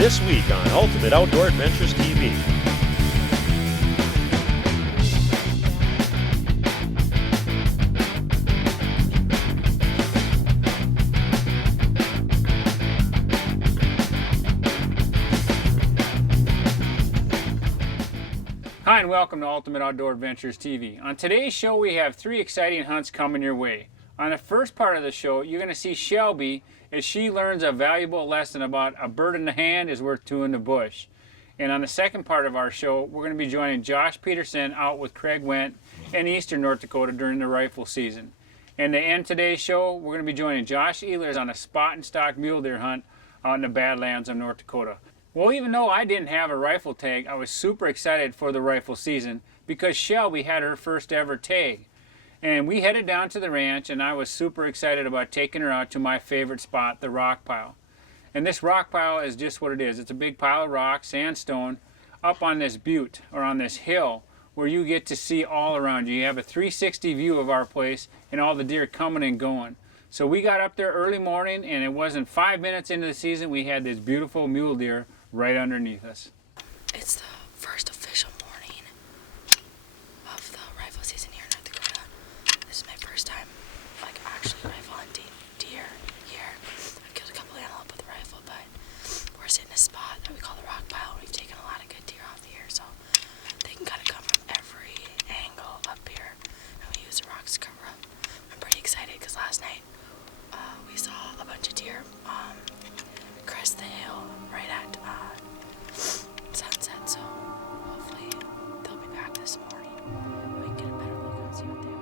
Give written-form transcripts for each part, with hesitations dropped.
This week on Ultimate Outdoor Adventures TV. Hi and welcome to Ultimate Outdoor Adventures TV. On today's show we have 3 exciting hunts coming your way. On the first part of the show you're going to see Shelby as she learns a valuable lesson about a bird in the hand is worth 2 in the bush. And on the second part of our show we're going to be joining Josh Peterson out with Craig Wendt in eastern North Dakota during the rifle season. And to end today's show we're going to be joining Josh Ehlers on a spot and stock mule deer hunt out in the Badlands of North Dakota. Well, even though I didn't have a rifle tag, I was super excited for the rifle season because Shelby had her first ever tag. And we headed down to the ranch and I was super excited about taking her out to my favorite spot, the rock pile. And this rock pile is just what it is. It's a big pile of rock, sandstone, up on this butte or on this hill where you get to see all around you. You have a 360 view of our place and all the deer coming and going. So we got up there early morning and it wasn't 5 minutes into the season we had this beautiful mule deer right underneath us. It's the first official morning of the rifle season here in North Dakota. This is my first time, actually rifle hunting deer here. I've killed a couple antelope with a rifle, but we're sitting in a spot that we call the rock pile. We've taken a lot of good deer off here, so they can kind of come from every angle up here, and we use the rocks to cover up. I'm pretty excited because last night we saw a bunch of deer crest the hill right at sunset, so hopefully they'll be back this morning and we can get a better look and see what they are.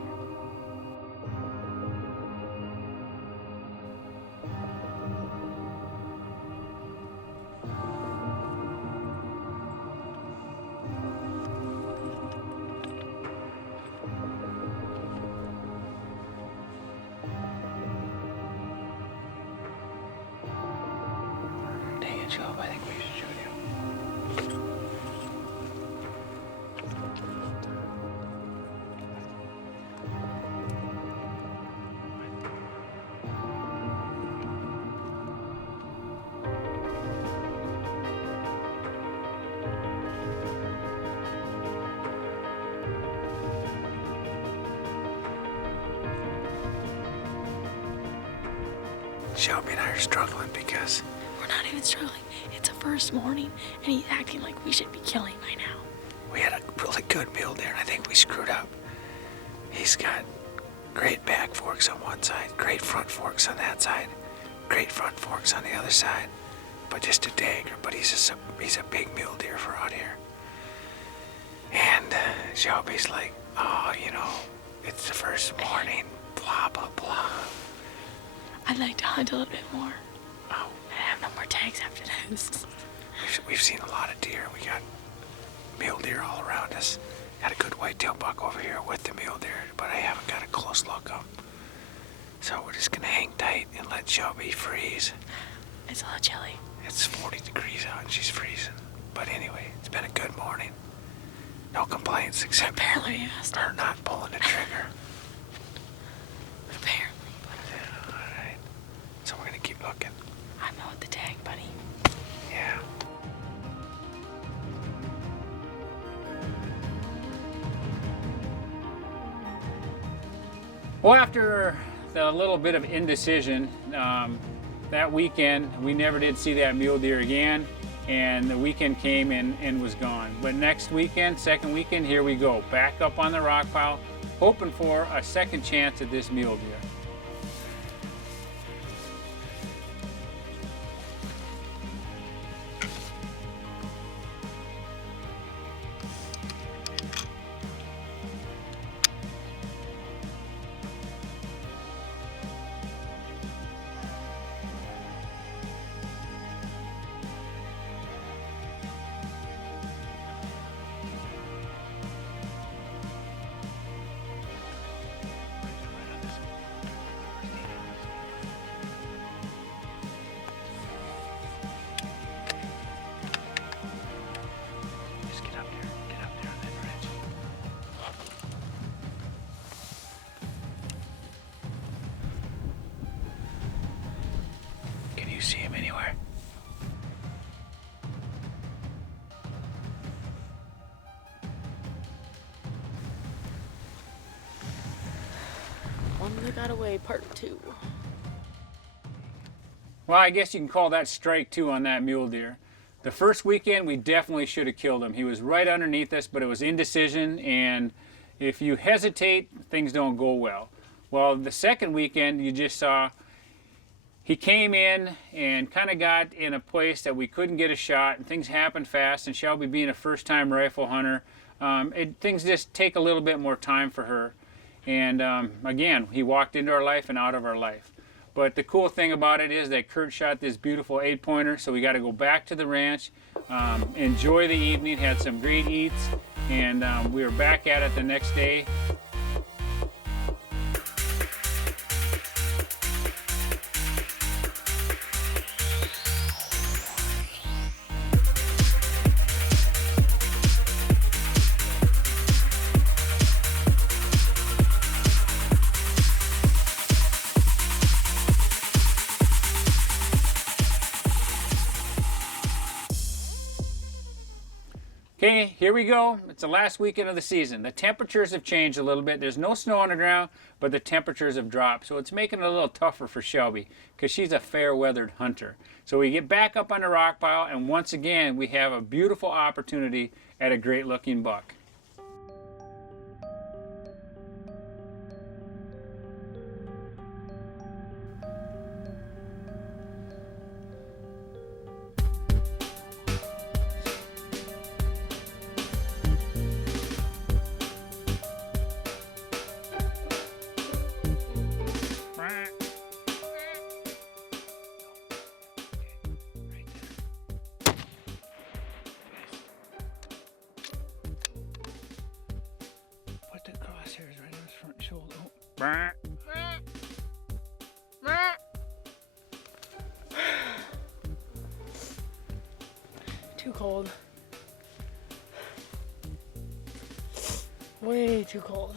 Dang it, Shelby, I think we should shoot you. Shelby and I are struggling because We're not even struggling. It's a first morning and he's acting like we should be killing by now. we had a really good mule deer and I think we screwed up. He's got great back forks on one side, great front forks on that side, great front forks on the other side, but just a dagger. But he's a big mule deer for out here. And Shelby's like, oh, it's the first morning, blah, blah, blah. I'd like to hunt a little bit more. Oh, I have no more tags after this. we've seen a lot of deer. We got mule deer all around us. Got a good whitetail buck over here with the mule deer, but I haven't got a close look up. So we're just gonna hang tight and let Shelby freeze. It's a little chilly. It's 40 degrees out and she's freezing. But anyway, it's been a good morning. No complaints except Apparently we messed up. her not pulling the trigger. Apparently. Yeah, all right. So we're gonna keep looking. I'm not with the tag, buddy. Yeah. Well, after the little bit of indecision, that weekend we never did see that mule deer again, and the weekend came and was gone. But next weekend, second weekend, here we go, back up on the rock pile, hoping for a second chance at this mule deer. you see him anywhere? Got away, part 2. Well, I guess you can call that strike 2 on that mule deer. The first weekend, we definitely should have killed him. He was right underneath us, but it was indecision, and if you hesitate, things don't go well. Well, the second weekend, you just saw he came in and kind of got in a place that we couldn't get a shot, and things happened fast, and Shelby being a first-time rifle hunter, things just take a little bit more time for her. And again, he walked into our life and out of our life. But the cool thing about it is that Kurt shot this beautiful 8-pointer, so we got to go back to the ranch, enjoy the evening, had some great eats, and we were back at it the next day. Okay, here we go. It's the last weekend of the season. The temperatures have changed a little bit. There's no snow on the ground, but the temperatures have dropped. So it's making it a little tougher for Shelby because she's a fair-weathered hunter. So we get back up on the rock pile, and once again, we have a beautiful opportunity at a great-looking buck. Put the crosshairs right on his front shoulder. Too cold. Way too cold.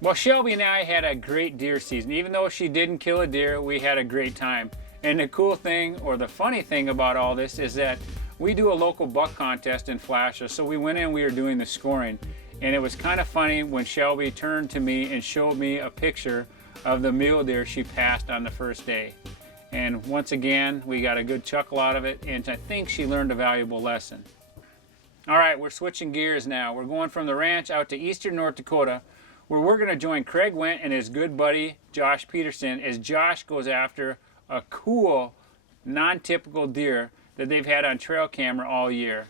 Well, Shelby and I had a great deer season. Even though she didn't kill a deer, we had a great time. And the cool thing, or the funny thing about all this, is that we do a local buck contest in Flashes. So we went in, we were doing the scoring. And it was kind of funny when Shelby turned to me and showed me a picture of the mule deer she passed on the first day. And once again, we got a good chuckle out of it, and I think she learned a valuable lesson. All right, we're switching gears now. We're going from the ranch out to eastern North Dakota, where we're going to join Craig Wendt and his good buddy Josh Peterson as Josh goes after a cool, non-typical deer that they've had on trail camera all year.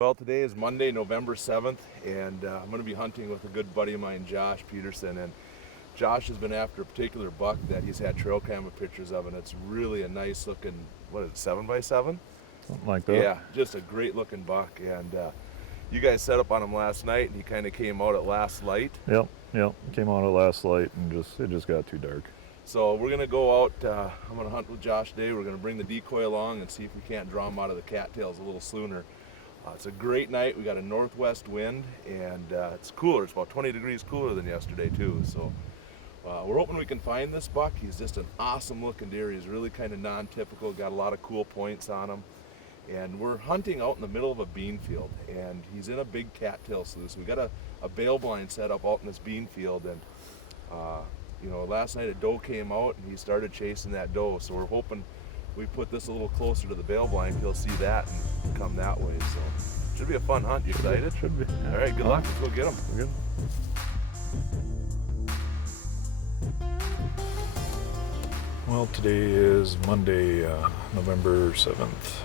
Well, today is Monday, November 7th, and I'm going to be hunting with a good buddy of mine, Josh Peterson. And Josh has been after a particular buck that he's had trail camera pictures of, and it's really a nice looking, what is it, 7x7? Something like that. Yeah, just a great looking buck. And you guys set up on him last night, and he kind of came out at last light. Yep. Came out at last light, and it just got too dark. So we're going to go out, I'm going to hunt with Josh today. We're going to bring the decoy along and see if we can't draw him out of the cattails a little sooner. It's a great night. We got a northwest wind, and it's cooler. It's about 20 degrees cooler than yesterday too. So we're hoping we can find this buck. He's just an awesome looking deer. He's really kind of non-typical, got a lot of cool points on him. And we're hunting out in the middle of a bean field, and he's in a big cattail sluice. We got a bail blind set up out in this bean field, and you know, last night a doe came out and he started chasing that doe. So we're hoping we put this a little closer to the bail blind, he'll see that and come that way. So should be a fun hunt. You excited? Should be. All right, good luck. Let's go get him. Good. Well, today is Monday, November 7th.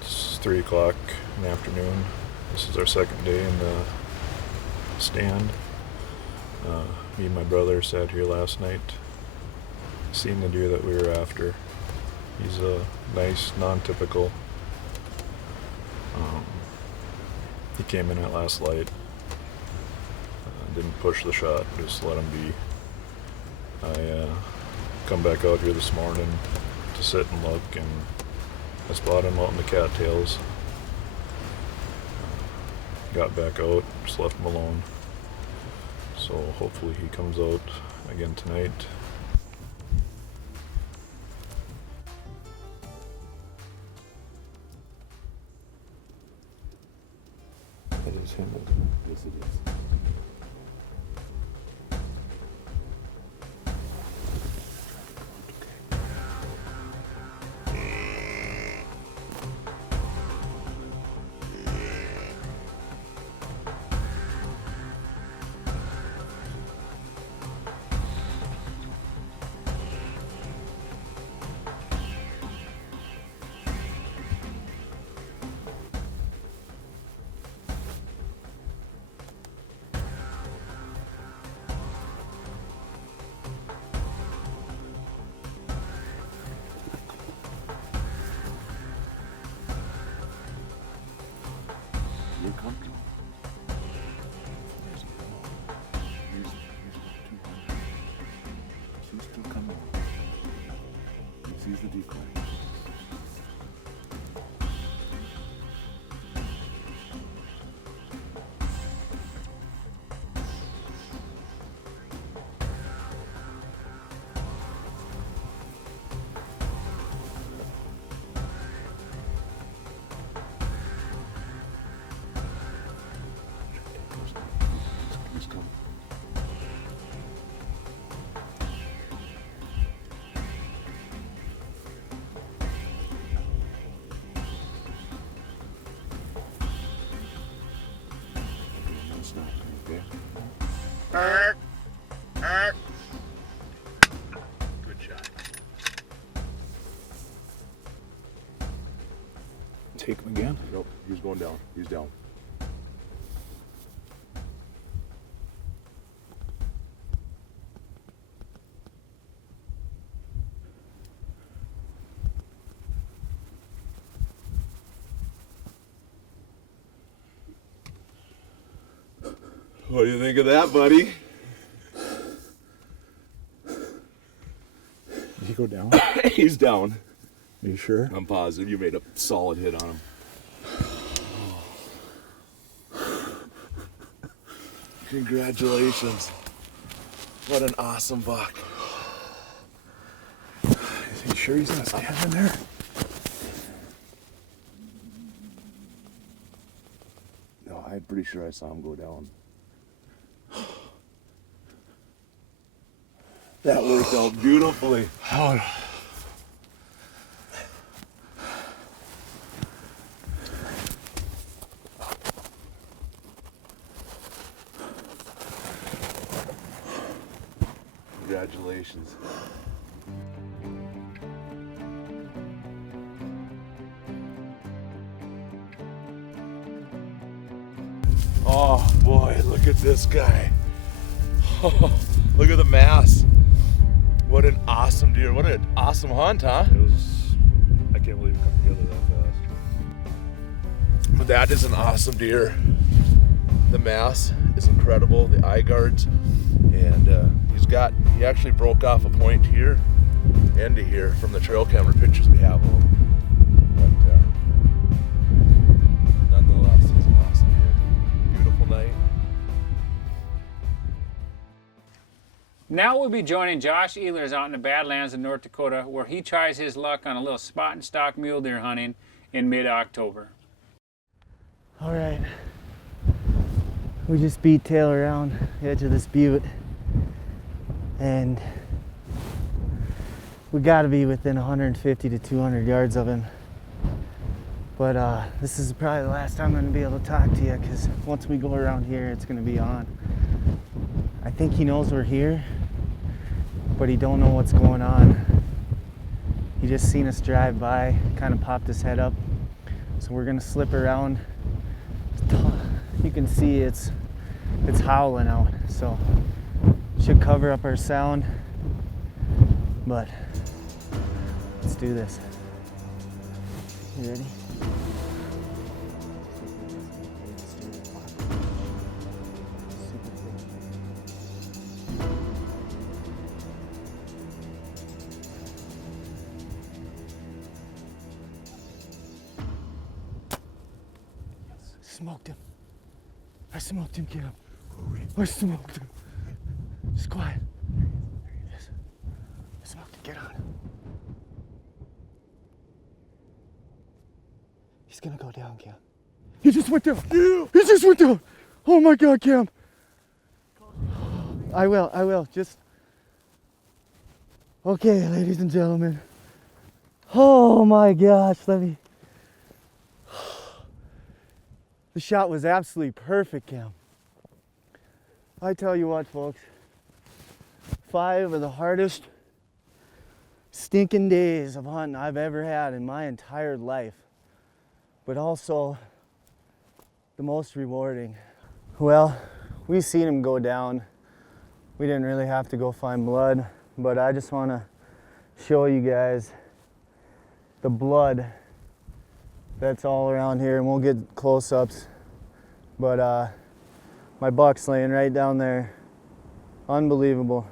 It's 3 o'clock in the afternoon. This is our second day in the stand. Me and my brother sat here last night, seen the deer that we were after. He's a nice, non-typical. He came in at last light. Didn't push the shot, just let him be. I come back out here this morning to sit and look, and I spotted him out in the cattails. Got back out, just left him alone. So hopefully he comes out again tonight. is him. Yes, it is. You're comfortable. There's no. Here's 200. She's still coming. He sees the decoy. He's coming. That's not okay. Good shot. Take him again. Nope, he's going down. He's down. What do you think of that, buddy? Did he go down? He's down. Are you sure? I'm positive you made a solid hit on him. Congratulations. What an awesome buck. Is he sure he's not standing there? No, I'm pretty sure I saw him go down. That worked out beautifully. Oh. Congratulations. Oh boy, look at this guy. Look at the mass. What an awesome deer. What an awesome hunt, huh? It was. I can't believe it come together that fast. But that is an awesome deer. The mass is incredible, the eye guards, and he actually broke off a point here and to here from the trail camera pictures we have of him. But nonetheless, he's an awesome deer. Beautiful night. Now we'll be joining Josh Ehlers out in the Badlands in North Dakota, where he tries his luck on a little spot and stalk mule deer hunting in mid-October. All right, we just beat Taylor around the edge of this butte, and we got to be within 150 to 200 yards of him. But this is probably the last time I'm going to be able to talk to you, because once we go around here, it's going to be on. I think he knows we're here, but he don't know what's going on. He just seen us drive by, kind of popped his head up. So we're going to slip around. You can see it's howling out, so should cover up our sound, but let's do this. You ready? Smoked him. I smoked him, get him. I smoked him. Just quiet. There he is. I smoked him, get on. He's gonna go down, Cam. He just went down. He just went down. Oh my God, Cam. I will. Just. Okay, ladies and gentlemen. Oh my gosh, let me. The shot was absolutely perfect, Cam. I tell you what, folks. 5 of the hardest stinking days of hunting I've ever had in my entire life, but also the most rewarding. Well, we seen him go down. We didn't really have to go find blood, but I just want to show you guys the blood that's all around here, and we'll get close-ups. But my buck's laying right down there. Unbelievable.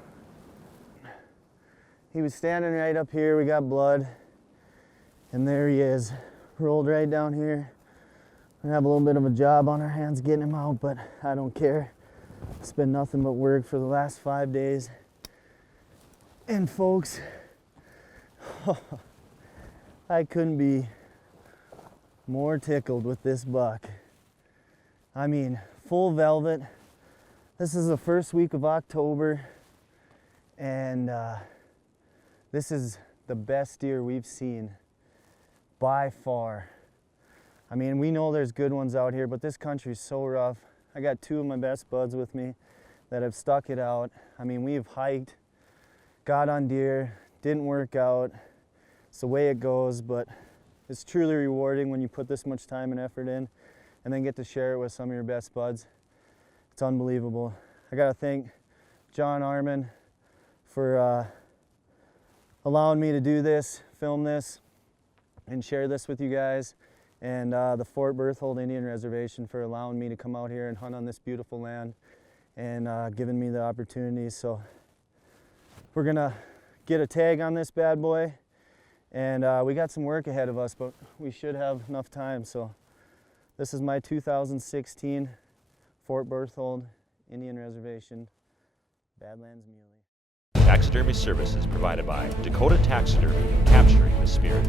He was standing right up here, we got blood, and there he is, rolled right down here. We have a little bit of a job on our hands getting him out, but I don't care. It's been nothing but work for the last 5 days. And folks, I couldn't be more tickled with this buck. I mean, full velvet. This is the first week of October, and this is the best deer we've seen by far. I mean, we know there's good ones out here, but this country's so rough. I got 2 of my best buds with me that have stuck it out. I mean, we've hiked, got on deer, didn't work out. It's the way it goes, but it's truly rewarding when you put this much time and effort in and then get to share it with some of your best buds. It's unbelievable. I gotta thank John Arman for allowing me to do this, film this, and share this with you guys, and the Fort Berthold Indian Reservation for allowing me to come out here and hunt on this beautiful land and giving me the opportunity. So we're gonna get a tag on this bad boy, and we got some work ahead of us, but we should have enough time. So this is my 2016 Fort Berthold Indian Reservation Badlands Mule. Taxidermy services provided by Dakota Taxidermy, capturing the spirit.